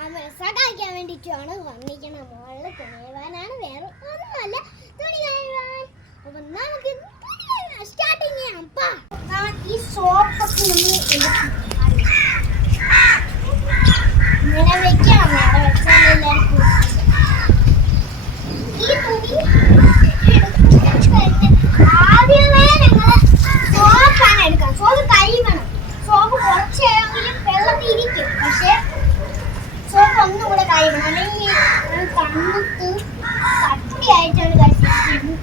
സഹായിക്കാൻ വേണ്ടിയിട്ടാണ് വന്നിരിക്കണ. മോളിൽ തുണിവാനാണ്, വേറെ ഒന്നുമല്ല, തുണി കഴിവാൻ. അപ്പൊ നമുക്ക് സ്റ്റാർട്ടിങ് ചെയ്യാം. ഈ സോപ്പൊക്കെ ഇങ്ങനെ വെക്കണം. വേറെ വെച്ചാൽ എല്ലാവർക്കും ഈ തുണി ആദ്യമേ ഞങ്ങൾ സോപ്പാണ് എടുക്കാം. സോപ്പ് കഴിവണം. സോപ്പ് കുറച്ചെങ്കിലും വെള്ളത്തിൽ ഇരിക്കും, പക്ഷെ സോപ്പ് ഒന്നും കൂടെ കഴിവണം. അല്ലെങ്കിൽ തണുത്ത് കട്ടിയായിട്ടാണ് കഴിച്ചിരിക്കുന്നത്.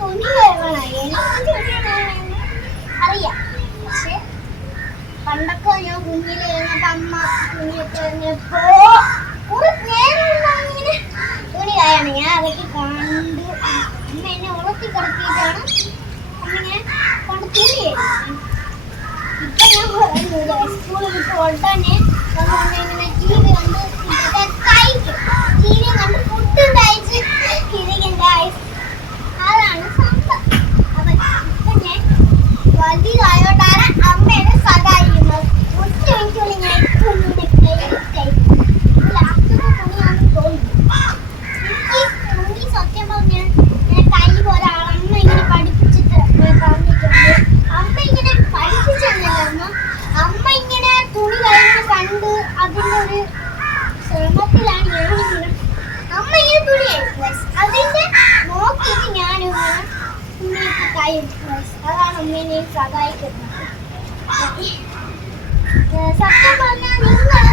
തുണി അറിയാം, പക്ഷെ പണ്ടൊക്കെ ഞാൻ കുഞ്ഞിൽ കഴിഞ്ഞപ്പോ അമ്മ തുണിയൊക്കെ ഇങ്ങനെ ഇങ്ങനെ തുണി കായാണ്. ഞാൻ അതൊക്കെ കണ്ട് അമ്മ എന്നെ ഉളത്തി കിടത്തിയിട്ടാണ് അമ്മ ഞാൻ കൊണ്ട് തുണി കഴിക്കുന്നത്. ഇപ്പൊ ഞാൻ സ്കൂളിൽ വിട്ട് ഉടനെ ഇങ്ങനെ ടി വി കണ്ട് കഴിക്കും. ടി വി കണ്ട് ഫുഡും കഴിച്ച് ഇരിക്കും. അതാണ് സംഭവം. അപ്പൊ ഇപ്പൊ ഞാൻ വലുതായോണ്ടാണ് അമ്മയുടെ സഹായിക്കുന്നത്. ഒറ്റ മിനിറ്റുള്ളിൽ ഞാൻ തുണിയുടെ ലാസ്റ്റത്തെ തുണിയാണെന്ന് തോന്നുന്നു. എനിക്ക് തുണി സത്യം പറഞ്ഞാൽ കൈ പോലെ അമ്മ ഇങ്ങനെ പഠിപ്പിച്ചിട്ട് തന്നിട്ടുണ്ട്. അമ്മ ഇങ്ങനെ പഠിപ്പിച്ചെന്നല്ല, അമ്മ ഇങ്ങനെ തുണി കഴിയുന്ന കണ്ട് അതിൻ്റെ ഒരു ശ്രമത്തിലാണ് ഞാനിങ്ങനെ അമ്മ ഇങ്ങനെ തുണി കഴിക്കും. അതിന്റെ നോക്കിയിട്ട് ഞാനിങ്ങനെ തുണിയൊക്കെ കഴിക്കും. അതാണ് അമ്മേനെയും സഹായിക്കുന്നത്. സത്യം പറഞ്ഞാൽ നിങ്ങൾ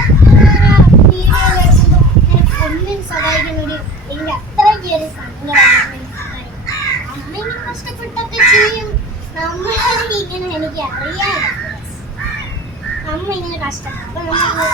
വീഡിയോ എടുക്കുമ്പോൾ ഒന്നിനും സഹായിക്കുന്ന ഒരു എനിക്ക് അത്രയ്ക്ക് ഒരു സങ്കടമാണ്. അമ്മ ഇങ്ങനെ കഷ്ടപ്പെട്ടൊക്കെ ചെയ്യും. നമ്മളാണെങ്കിൽ ഇങ്ങനെ എനിക്ക് അറിയാം. അമ്മ ഇങ്ങനെ കഷ്ടപ്പെട്ടു. അപ്പൊ നമ്മൾ